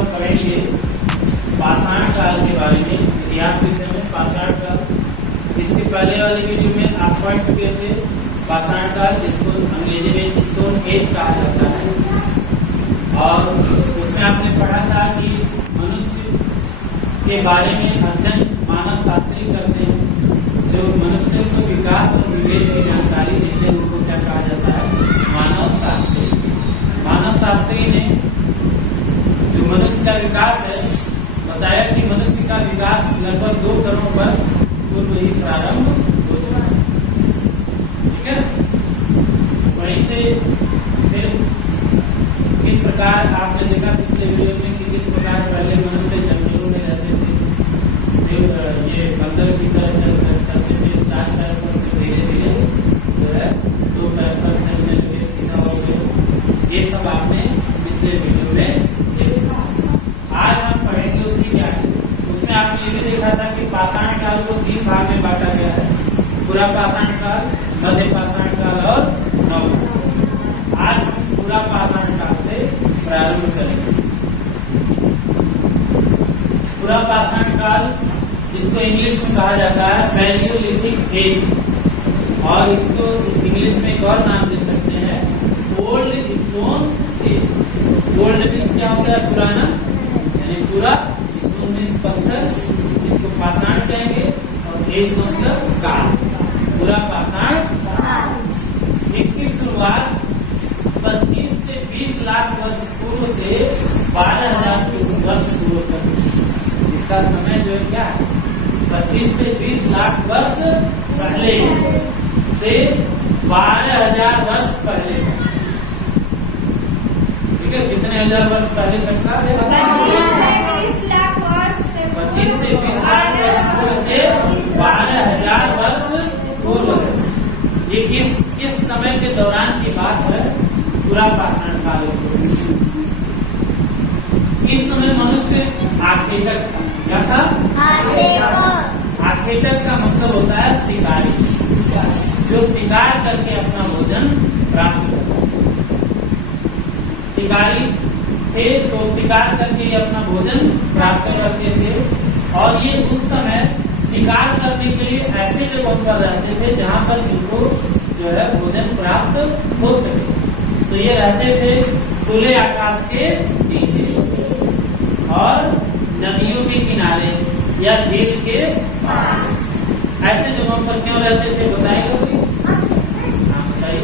हम पढ़ेंगे पाषाण काल के बारे में, इतिहास विषय में पाषाण काल। इसके पहले वाले वीडियो में आप पढ़ चुके थे पाषाण काल, जिसको अंग्रेजी में स्टोन एज कहा जाता है। और उसमें आपने पढ़ा था कि मनुष्य के बारे में अध्ययन मानव शास्त्री करते हैं। जो मनुष्य को विकास और विवेक की जानकारी देते हैं उनको क्या कहा जाता है? मानव शास्त्री। मानव शास्त्री ने जो मनुष्य का विकास है बताया कि मनुष्य का विकास लगभग 2 करोड़ वर्ष पूर्व ही प्रारंभ हो चुका है। ठीक है, वहीं से फिर किस प्रकार आपने देखा पिछले वीडियो में कि किस प्रकार पहले मनुष्य जंगलों में रहते थे, ये बंदर की तरह चलते थे 4 पैर पर, धीरे धीरे जो है 2 पैर पर चलने लगे, सीधा हो गए। ये सब आपने पिछले वीडियो में देखा। आज हम पढ़ेंगे उसी के आगे। उसमें आपने ये भी देखा था कि पाषाण काल को 3 भाग में बांटा गया है, पूरा पाषाण काल, मध्य पाषाण काल और नव। आज हम पूरा पाषाण काल से प्रारंभ करेंगे। पूरा पाषाण काल, जिसको इंग्लिश में कहा जाता है पैलियोलिथिक एज, और इसको इंग्लिश में एक और नाम दे सकते हैं old stone age. Old means क्या होता है? पुराना, यानी पूरा, स्टोन मीन्स पत्थर, इसको पाषाण कहेंगे, और एज मतलब काल, पूरा पाषाण काल। इसकी शुरुआत 25 से 20 लाख वर्ष पूर्व से 12,000 वर्ष पूर्व तक। इसका समय जो है क्या है? 25 से 20 लाख वर्ष पहले से 12,000 वर्ष पहले। ठीक है, कितने हजार वर्ष पहले तक का? 25 से 20 लाख वर्ष से 25 से 20 लाख पूर्व से 12,000 वर्ष पूर्व। ये किस समय के दौरान की बात है? पूरा पाषाण काल। इस समय मनुष्य आखेटक था। क्या था? आखेटक का मतलब होता है शिकारी, जो शिकार करके अपना भोजन प्राप्त करता है। शिकारी थे तो शिकार करके अपना भोजन प्राप्त करते थे, और ये उस समय शिकार करने के लिए ऐसे जगहों पर रहते थे जहाँ पर इनको जो है भोजन प्राप्त हो सके। तो ये रहते थे खुले आकाश के नीचे और नदियों के किनारे या झील के पास। ऐसे जगहों पर क्यों रहते थे बताएगा कोई? हाँ बताइए।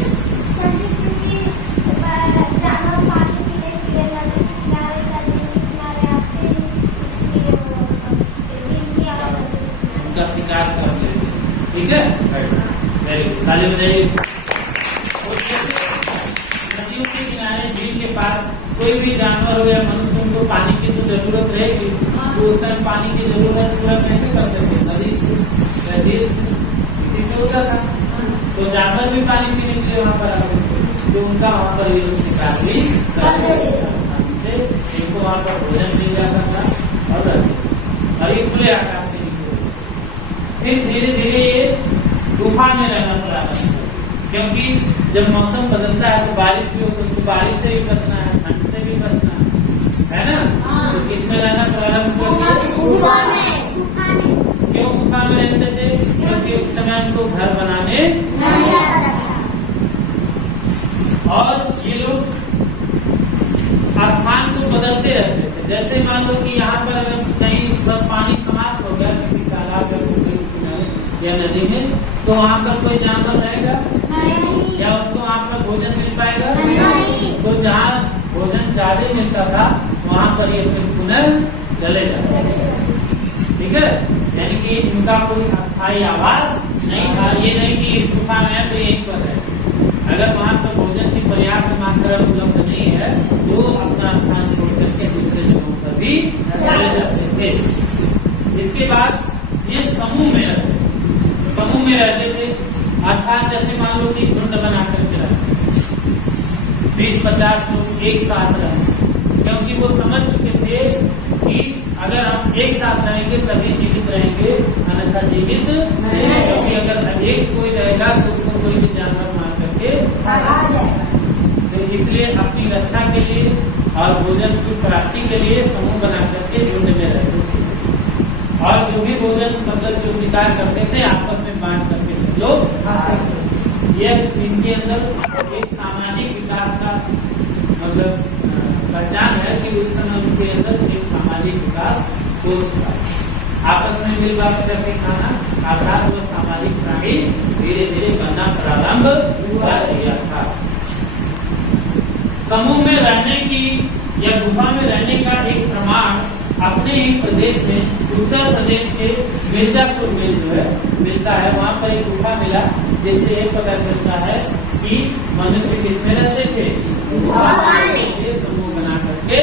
उनका शिकार करते थे। ठीक है, वेरी गुड, ताली बजाइए। नदियों के किनारे, झील के पास कोई भी जानवर हो या मनुष्य को पानी की तो जरूरत रहेगी, तो उस समय पानी की जरूरत पूरा कैसे करते थे? नदी से, झील से, इसी से होता था। तो जानवर भी पानी पीने के लिए वहाँ पर आते थे, तो उनका वहाँ पर ये लोग शिकार भी करते थे। जिससे इनको वहाँ पर भोजन मिल जाता था और ये खुले आकाश के नीचे। फिर धीरे धीरे ये गुफा में रहना प्रारंभ, क्योंकि जब मौसम बदलता है तो बारिश भी होती है, तो बारिश से भी बचना है, ठंड से भी बचना है ना? तो किसमें रहना प्रारंभ कर दिया? गुफा में। क्यों गुफा में रहते थे? क्योंकि उस समय उनको घर बनाने नहीं आता था। और ये लोग स्थान को बदलते रहते थे। जैसे मान लो कि यहाँ पर अगर कहीं पानी समाप्त हो गया किसी तालाब या पोखरी किनारे या नदी में, तो वहाँ पर कोई जानवर रहेगा नहीं, या उनको वहाँ पर भोजन मिल पाएगा नहीं। तो जहाँ भोजन ज्यादा मिलता था वहाँ पर ये फिर पुनः चले जाते। ठीक है, यानी कि इनका कोई अस्थायी आवास नहीं था। ये नहीं कि इस गुफा में है तो यहीं पर है। अगर वहाँ पर भोजन की पर्याप्त मात्रा उपलब्ध नहीं है तो अपना स्थान छोड़ करके दूसरे जगहों पर भी चले जाते थे। इसके बाद ये समूह में रहते थे, अर्थात जैसे मान लो कि झुंड बना करके रहते, 20-50 लोग एक साथ रहते, क्योंकि वो समझ चुके थे कि अगर हम एक साथ रहेंगे तभी जीवित रहेंगे, अन्यथा जीवित नहीं। क्योंकि अगर एक कोई रहेगा तो उसको कोई भी जानवर मार करके, तो इसलिए अपनी रक्षा के लिए और भोजन की प्राप्ति के लिए समूह बना करके झुंड में रहते थे। और जो भी भोजन मतलब जो शिकार करते थे आपस में बांट करके सब लोग ये इनके अंदर एक सामाजिक विकास का मतलब पहचान है कि उस समय उनके अंदर एक सामाजिक विकास हो चुका है। आपस में मिल बांट करके खाना अर्थात वह सामाजिक प्राणी धीरे धीरे बनना प्रारंभ कर दिया था। समूह में रहने की या गुफा में रहने का एक प्रमाण अपने ही प्रदेश में उत्तर प्रदेश के मिर्जापुर में जो है मिलता है। वहाँ पर एक गुफा मिला जिससे ये पता चलता है कि मनुष्य किसमें रहते थे, ये समूह बना करके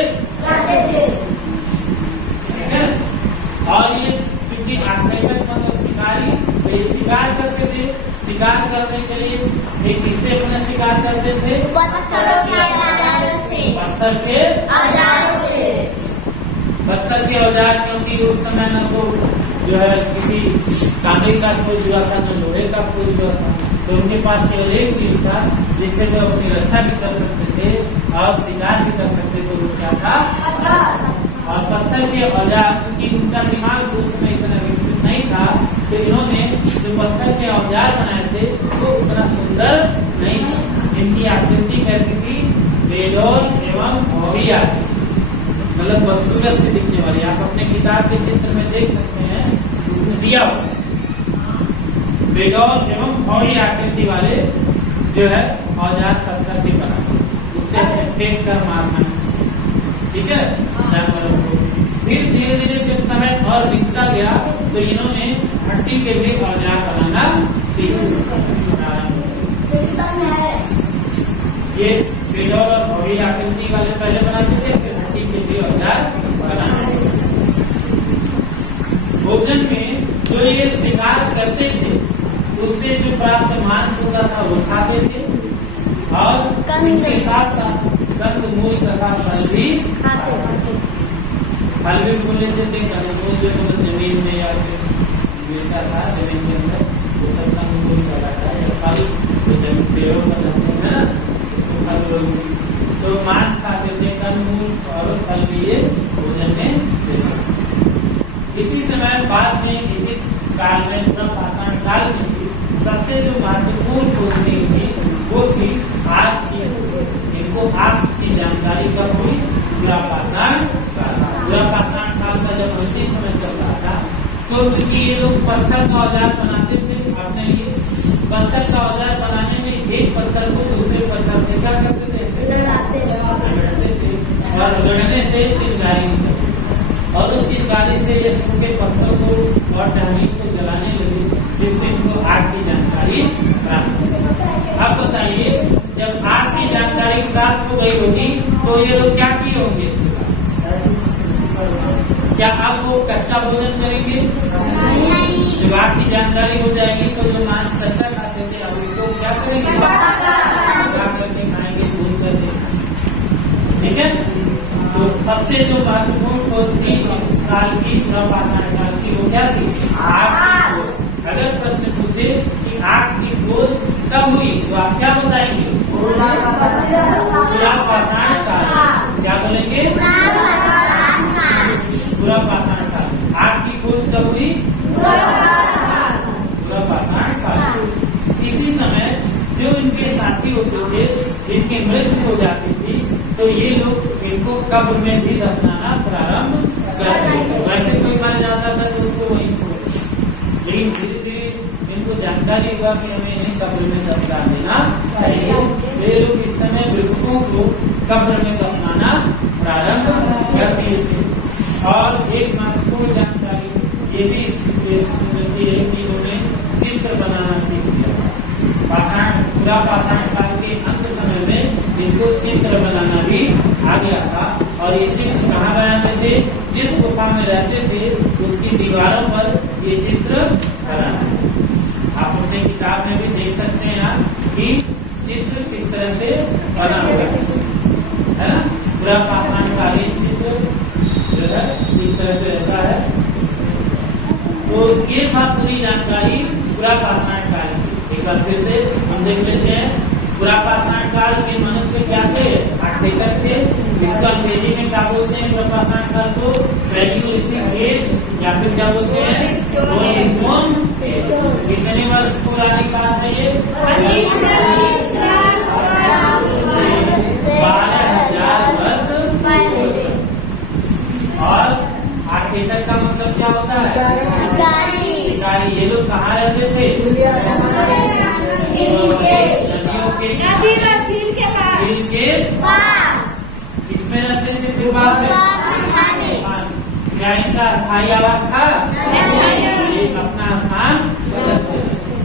रहते थे। ठीक है। और ये चूंकि आक्रामक मतलब शिकारी, तो ये शिकार करते थे। शिकार करने के लिए एक किससे अपना शिकार करते थे, पत्थरों के औजारों से, पत्थर के औजारों से, पत्थर के औजार, क्योंकि उस समय न तो जो है किसी तांबे का खोज हुआ था न लोहे का खोज हुआ था, तो उनके पास केवल एक चीज था जिससे वो अपनी रक्षा भी कर सकते थे और शिकार भी कर सकते थे, वो क्या था, और पत्थर के औजार। क्योंकि उनका दिमाग उस समय इतना विकसित नहीं था तो इन्होंने जो पत्थर के औजार बनाए थे वो उतना सुंदर नहीं था। इनकी आकृति कैसी थी, बेडौल एवं भौरी आकृति, मतलब बदसूरत से दिखने वाली। आप अपने किताब के चित्र में देख सकते हैं, उसमें दिया हुआ है बेडौल एवं भौरी आकृति वाले जो है औजार पत्थर के बनाए, इससे फेंक कर मारना। ठीक है। जानवरों को फिर धीरे धीरे जब समय और बीतता गया तो इन्होंने हड्डी के भी औजार बनाना सीख ये बेडौल और भौरी आकृति वाले पहले बनाते थे, फिर हड्डी के भी औजार बनाते थे। भोजन में जो ये शिकार करते थे उससे जो प्राप्त मांस होता था वो खाते थे और इसके साथ साथ कंद मूल तथा फल भी खाते थे। फल भी बोल लेते थे, कंदमूल जो मतलब जमीन में या मिलता था जमीन के अंदर वो सब कंदमूल कहलाता है, या फल जो जमीन पेड़ों पर रहते हैं ना इसको फल बोलते। तो मांस खाते थे, कंदमूल और फल भी ये भोजन में देते। इसी समय बाद में इसी काल में पाषाण काल में सबसे जो महत्वपूर्ण खोज थी वो थी आग की। इनको आग की जानकारी कब हुई, पाषाण काल का जब अंतिम समय चल रहा था तो चूंकि ये लोग पत्थर का औजार बनाते थे अपने लिए, पत्थर का औजार बनाने में एक पत्थर को दूसरे पत्थर से क्या करते थे, रगड़ते थे और रगड़ने से चिंगारी निकलती और उस चिंगारी से ये सूखे पत्थर को और टहनी को जलाने लगे, जिससे इनको आग की जानकारी प्राप्त हो। अब बताइए जब आग की जानकारी प्राप्त हो गई होगी तो ये लोग क्या किए होंगे इसके बाद, क्या अब वो कच्चा भोजन करेंगे? जब आग की जानकारी हो जाएगी तो जो मांस कच्चा खाते थे अब उसको क्या करेंगे, पका करके खाएंगे, भून करके। ठीक है। तो सबसे जो महत्वपूर्ण खोज थी इस काल की, पाषाण काल की, वो क्या थी, आग की खोज। अगर प्रश्न पूछे कि आग की खोज कब हुई तो आप क्या बताएंगे, पाषाण काल। क्या बोलेंगे, पाषाण काल। आग की खोज कब हुई, पाषाण काल। इसी समय जो इनके साथी होते थे जिनकी मृत्यु हो जाती थी तो ये लोग इनको कब्र में भी दफनाना प्रारंभ करते थे। वैसे कोई मर जाता था तो उसको वहीं छोड़, लेकिन धीरे धीरे इनको जानकारी हुआ कि हमें इन्हें कब्र में दफना देना चाहिए। वे लोग इस समय मृतकों को कब्र में दफनाना प्रारंभ कर दिए थे। और एक महत्वपूर्ण जानकारी ये भी मिलती है कि इन्होंने चित्र बनाना सीख लिया। पाषाण काल के अंत समय में इनको चित्र बनाना भी आ गया था और ये चित्र कहाँ बनाते थे, जिस गुफा में रहते थे उसकी दीवारों पर ये चित्र बनाते। आप अपने किताब में भी देख सकते हैं आप कि चित्र किस तरह से बना हुआ है ना। पूरा पाषाणकालीन चित्र जो है इस तरह से रहता है। तो ये था पूरी जानकारी पूरा पाषाण काल। एक बार फिर से हम देख लेते हैं। पूरा पाषाण काल के मनुष्य क्या थे? आर्थिकर थे। इसको अंग्रेजी में क्या बोलते हैं? पूरा पाषाण काल को पैलियोलिथिक एज या फिर क्या बोलते हैं? Stone age. कितने वर्ष पुरानी काल है ये? 12,000 वर्ष। और आर्किटेक्टर का मतलब क्या होता है? शिकारी। ये लोग कहाँ रहते थे? नदी व झील के पास। झील के किसमें रहते थे? फिर बाद में क्या इनका स्थायी आवास था? एक अपना स्थान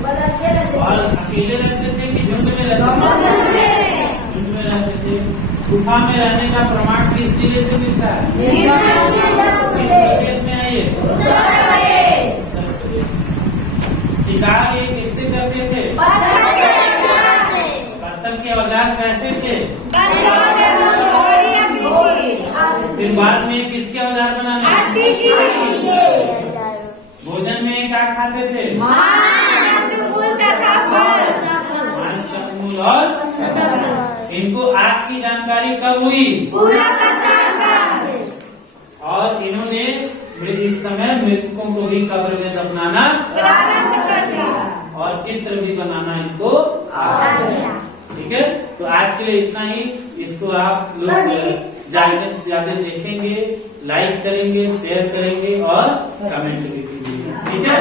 बदलते थे। और अकेले रहते थे कि झुंड में रहते थे? झुंड में रहते थे। गुफा में रहने का प्रमाण किस जिले से मिलता है? किस प्रदेश में है ये? उत्तर प्रदेश। शिकार ये किससे करते थे? पत्थर के औजार कैसे थे? फिर बाद में किसके औजार बनाने? भोजन में क्या खाते थे? मांस का फूल। और इनको आग की जानकारी कब हुई? और इन्होंने इस समय मृतकों को भी कब्र में दफनाना प्रारंभ कर दिया और चित्र भी बनाना इनको आ गया। ठीक है, तो आज के लिए इतना ही। इसको आप लोग ज्यादा से ज्यादा देखेंगे, लाइक करेंगे, शेयर करेंगे और कमेंट भी कीजिए। ठीक है।